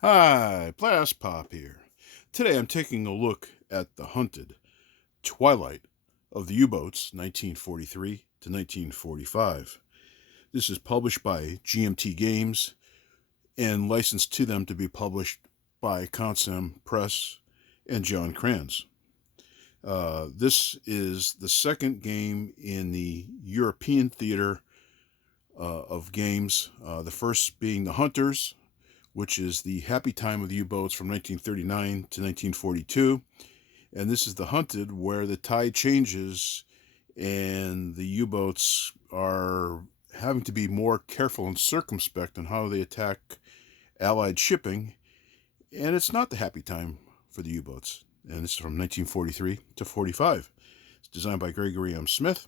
Hi, Blastpop here. Today I'm taking a look at the hunted Twilight of the U-Boats 1943 to 1945. This is published by GMT Games and licensed to them to be published by Consimpress and John Kranz. This is the second game in the European theater of games, the first being The Hunters, which is the Happy Time of the U-Boats from 1939 to 1942. And this is the Hunted, where the tide changes and the U-Boats are having to be more careful and circumspect on how they attack Allied shipping. And it's not the Happy Time for the U-Boats. And this is from 1943 to 45. It's designed by Gregory M. Smith.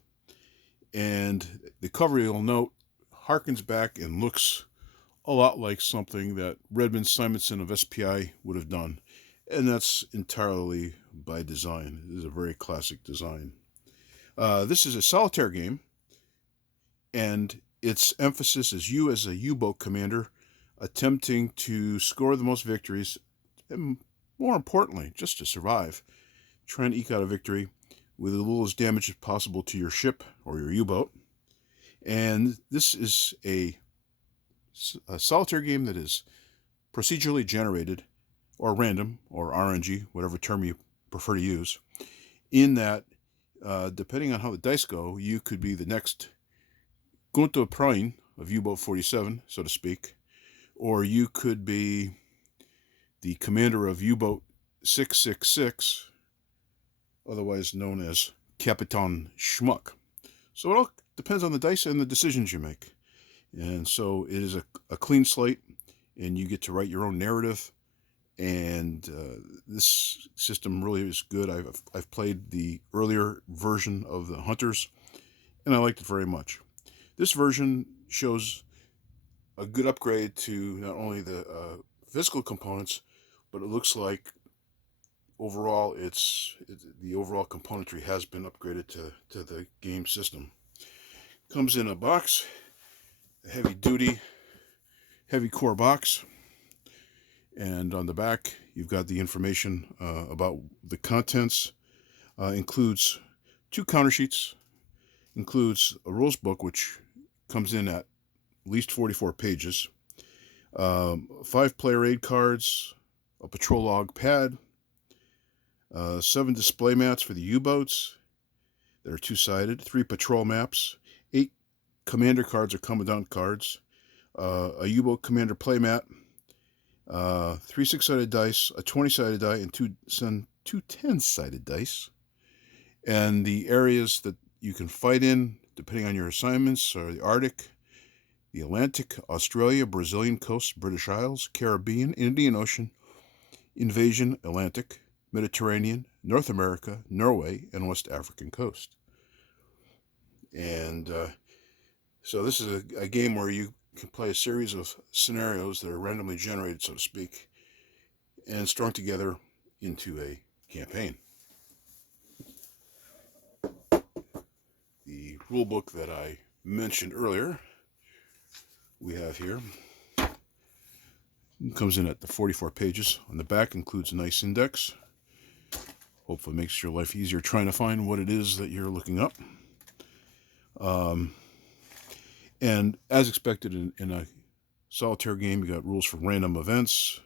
And the cover, you'll note, harkens back and looks a lot like something that Redmond Simonson of SPI would have done. And that's entirely by design. It is a very classic design. This is a solitaire game, and its emphasis is you as a U-boat commander attempting to score the most victories, and more importantly, just to survive. Trying to eke out a victory with as little as damage as possible to your ship or your U-boat. And this is a solitaire game that is procedurally generated, or random, or RNG, whatever term you prefer to use, in that, depending on how the dice go, you could be the next Gunther Prine of U-Boat 47, so to speak, or you could be the commander of U-Boat 666, otherwise known as Capitan Schmuck. So it all depends on the dice and the decisions you make. And so it is a clean slate, and you get to write your own narrative. And this system really is good. I've played the earlier version of the Hunters, and I liked it very much. This version shows a good upgrade to not only the physical components, but it looks like overall the overall componentry has been upgraded to the game system. Comes in a box, a heavy core box, and on the back you've got the information about the contents. Includes 2 counter sheets, includes a rules book which comes in at least 44 pages, 5 player aid cards, a patrol log pad, 7 display mats for the U-boats that are 2-sided, 3 patrol maps, 8 commander cards or commandant cards, a U-boat commander playmat, 3 6-sided dice, a 20-sided die, and 2 10-sided dice. And the areas that you can fight in, depending on your assignments, are the Arctic, the Atlantic, Australia, Brazilian coast, British Isles, Caribbean, Indian Ocean, Invasion, Atlantic, Mediterranean, North America, Norway, and West African coast. And so this is a game where you can play a series of scenarios that are randomly generated, so to speak, and strung together into a campaign. The rule book that I mentioned earlier, we have here, it comes in at the 44 pages. On the back includes a nice index. Hopefully makes your life easier trying to find what it is that you're looking up. And as expected in a solitaire game, you got rules for random events,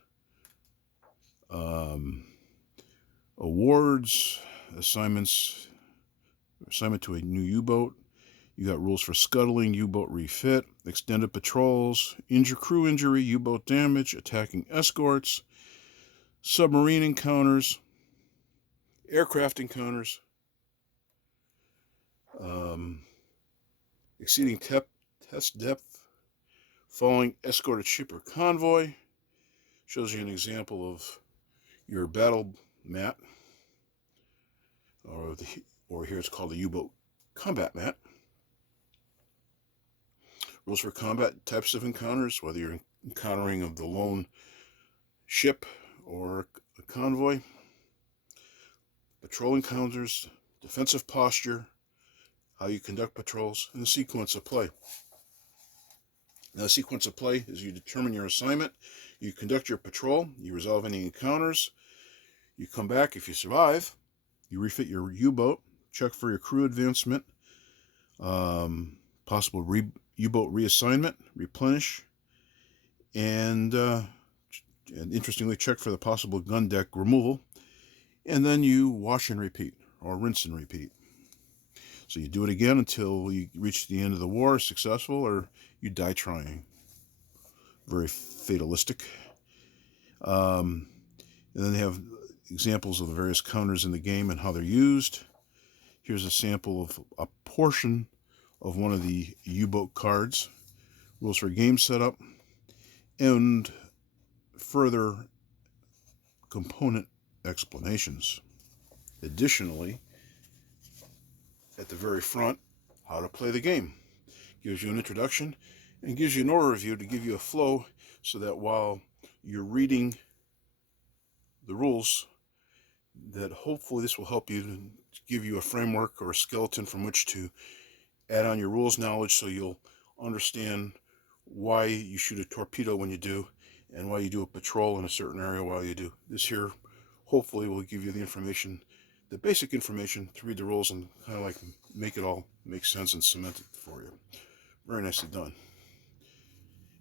awards, assignment to a new U-boat. You got rules for scuttling, U-boat refit, extended patrols, crew injury, U-boat damage, attacking escorts, submarine encounters, aircraft encounters, exceeding test depth, following escorted ship or convoy. Shows you an example of your battle mat, or here it's called the U-boat combat mat. Rules for combat types of encounters, whether you're encountering of the lone ship or a convoy. Patrol encounters, defensive posture, how you conduct patrols, and the sequence of play. Now, the sequence of play is you determine your assignment, you conduct your patrol, you resolve any encounters, you come back. If you survive, you refit your U-boat, check for your crew advancement, possible U-boat reassignment, replenish, and interestingly, check for the possible gun deck removal, and then you wash and repeat, or rinse and repeat. So you do it again until you reach the end of the war, successful, or you die trying. Very fatalistic. And then they have examples of the various counters in the game and how they're used. Here's a sample of a portion of one of the U-boat cards, rules for game setup, and further component explanations. Additionally, at the very front, how to play the game. Gives you an introduction and gives you an overview to give you a flow so that while you're reading the rules, that hopefully this will help you to give you a framework or a skeleton from which to add on your rules knowledge, so you'll understand why you shoot a torpedo when you do, and why you do a patrol in a certain area while you do. This here hopefully will give you the information, the basic information to read the rules and kind of like make it all make sense and cement it for you. Very nicely done.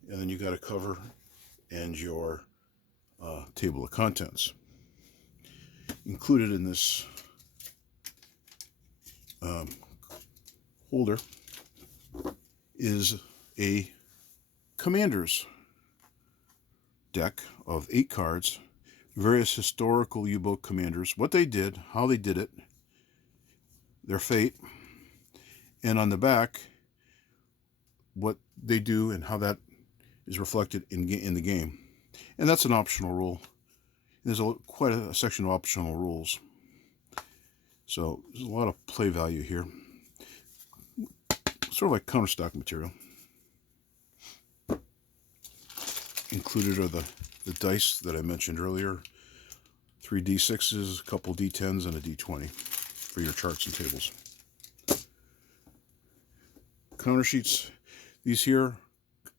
And then you got a cover and your table of contents. Included in this holder is a commander's deck of 8 cards, various historical U-boat commanders, what they did, how they did it, their fate, and on the back, what they do and how that is reflected in the game. And that's an optional rule. There's quite a section of optional rules. So there's a lot of play value here. Sort of like counterstock material. Included are the dice that I mentioned earlier. 3 D6s, a couple D10s, and a D20 for your charts and tables. Counter sheets. These here,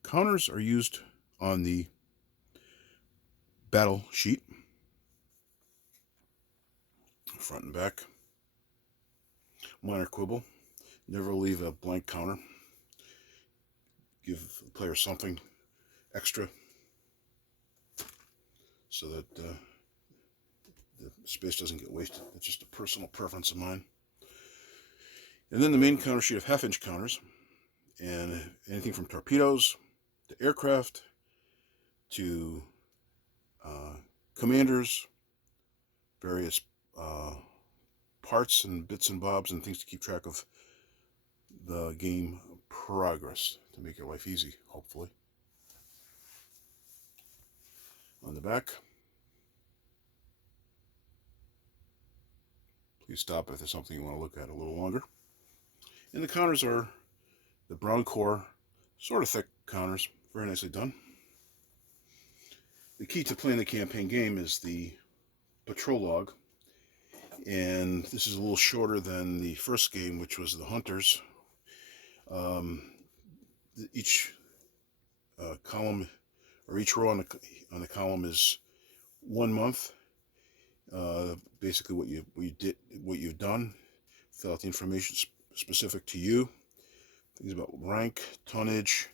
counters are used on the battle sheet, front and back. Minor quibble. Never leave a blank counter. Give the player something extra so that the space doesn't get wasted. It's just a personal preference of mine. And then the main counter sheet of half-inch counters, and anything from torpedoes to aircraft to commanders, various parts and bits and bobs and things to keep track of the game progress to make your life easy, hopefully. On the back, please stop if there's something you want to look at a little longer. And the counters are the brown core, sort of thick counters, very nicely done. The key to playing the campaign game is the patrol log, and this is a little shorter than the first game, which was the Hunters. Each column, or each row on the column, is 1 month. Basically, what you've done. Fill out the information specific to you. Things about rank, tonnage,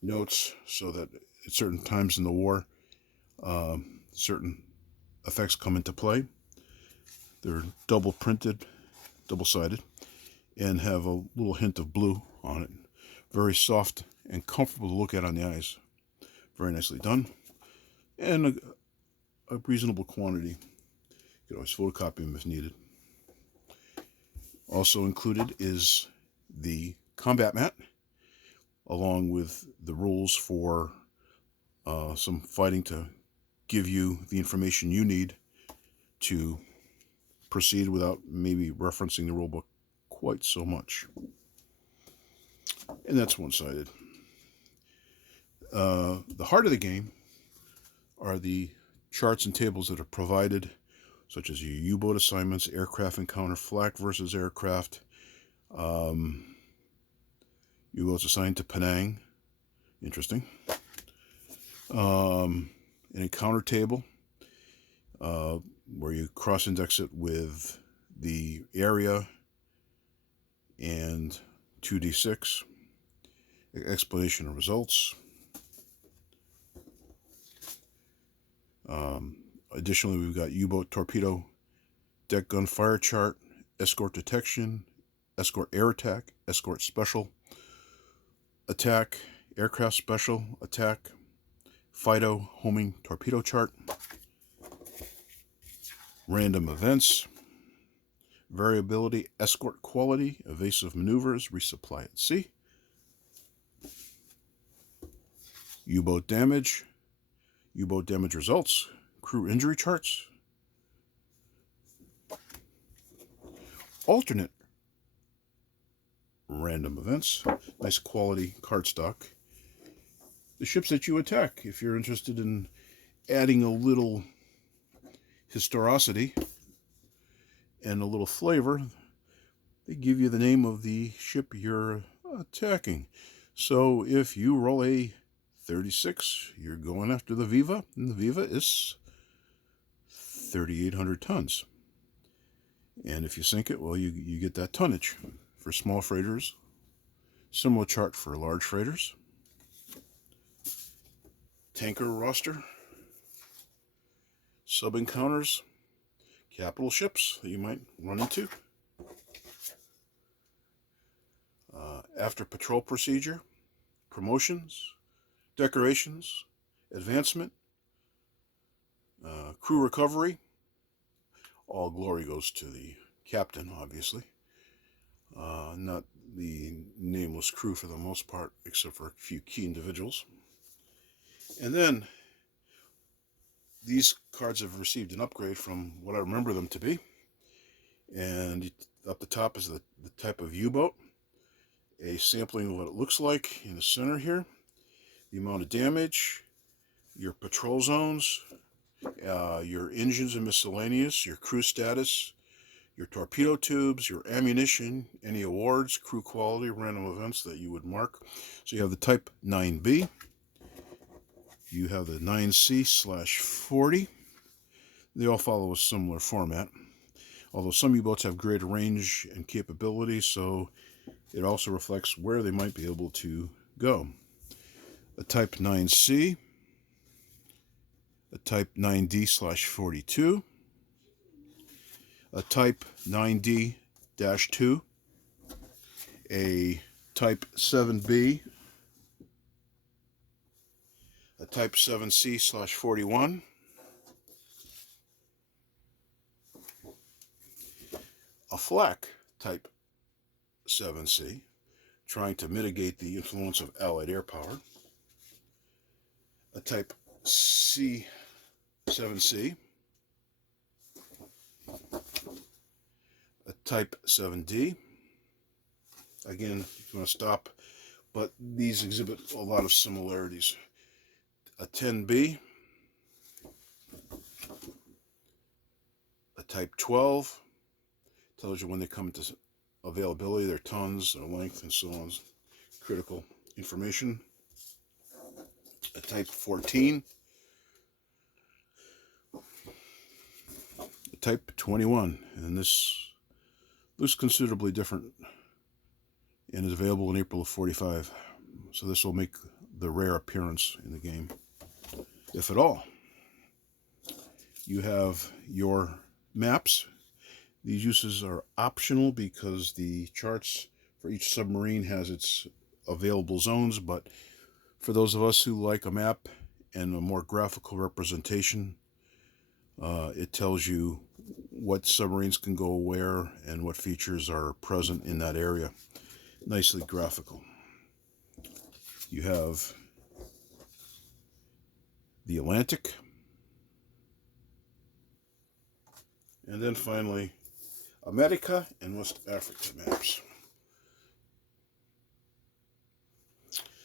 notes, so that at certain times in the war, certain effects come into play. They're double printed, double-sided, and have a little hint of blue on it. Very soft and comfortable to look at on the eyes. Very nicely done. And a reasonable quantity. You can always photocopy them if needed. Also included is the combat mat, along with the rules for some fighting to give you the information you need to proceed without maybe referencing the rulebook quite so much. And that's one-sided. The heart of the game are the charts and tables that are provided, such as your U-boat assignments, aircraft encounter, flak versus aircraft, U-boats assigned to Penang, Interesting. An encounter table where you cross-index it with the area and 2d6. Explanation of results. Additionally, we've got U-boat torpedo, deck gun fire chart, escort detection, escort air attack, escort special attack, aircraft special attack, FIDO homing torpedo chart, random events, variability, escort quality, evasive maneuvers, resupply at sea, U-boat damage results, crew injury charts, alternate random events, nice quality cardstock, the ships that you attack. If you're interested in adding a little historicity and a little flavor, they give you the name of the ship you're attacking. So if you roll a 36, you're going after the Viva, and the Viva is 3,800 tons. And if you sink it, well, you get that tonnage. For small freighters, similar chart for large freighters. Tanker roster, sub-encounters, capital ships that you might run into. After patrol procedure, promotions, decorations, advancement, crew recovery. All glory goes to the captain, obviously. Not the nameless crew for the most part, except for a few key individuals. And then these cards have received an upgrade from what I remember them to be. And up the top is the type of U-boat, a sampling of what it looks like in the center here, the amount of damage, your patrol zones, your engines and miscellaneous, your crew status, your torpedo tubes, your ammunition, any awards, crew quality, random events that you would mark. So you have the Type 9B, you have the 9C/40. They all follow a similar format, although some U-boats have greater range and capability, so it also reflects where they might be able to go. A Type 9C, a Type 9D/42, a Type 9D-2, a Type 7B, a Type 7C/41, a flak Type 7C, trying to mitigate the influence of Allied air power, a Type C7C, a Type 7D. Again, if you want to stop, but these exhibit a lot of similarities. A 10B, a Type 12, tells you when they come to availability, their tons, their length, and so on. Critical information. A Type 14, a Type 21, and this looks considerably different and is available in April of 45. So this will make the rare appearance in the game, if at all. You have your maps. These uses are optional because the charts for each submarine has its available zones, but for those of us who like a map and a more graphical representation, it tells you what submarines can go where and what features are present in that area. Nicely graphical. You have the Atlantic, and then finally America and West Africa maps.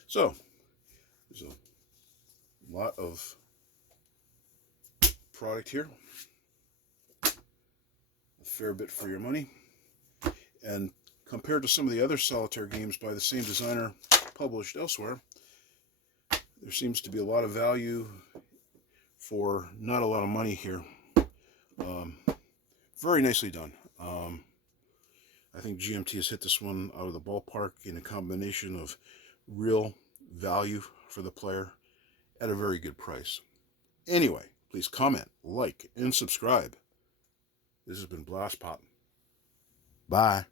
So there's a lot of product here, a fair bit for your money, and compared to some of the other solitaire games by the same designer published elsewhere, There seems to be a lot of value for not a lot of money here. Very nicely done. I think GMT has hit this one out of the ballpark in a combination of real value for the player at a very good price. Anyway, please comment, like, and subscribe. This has been Blastpop. Bye.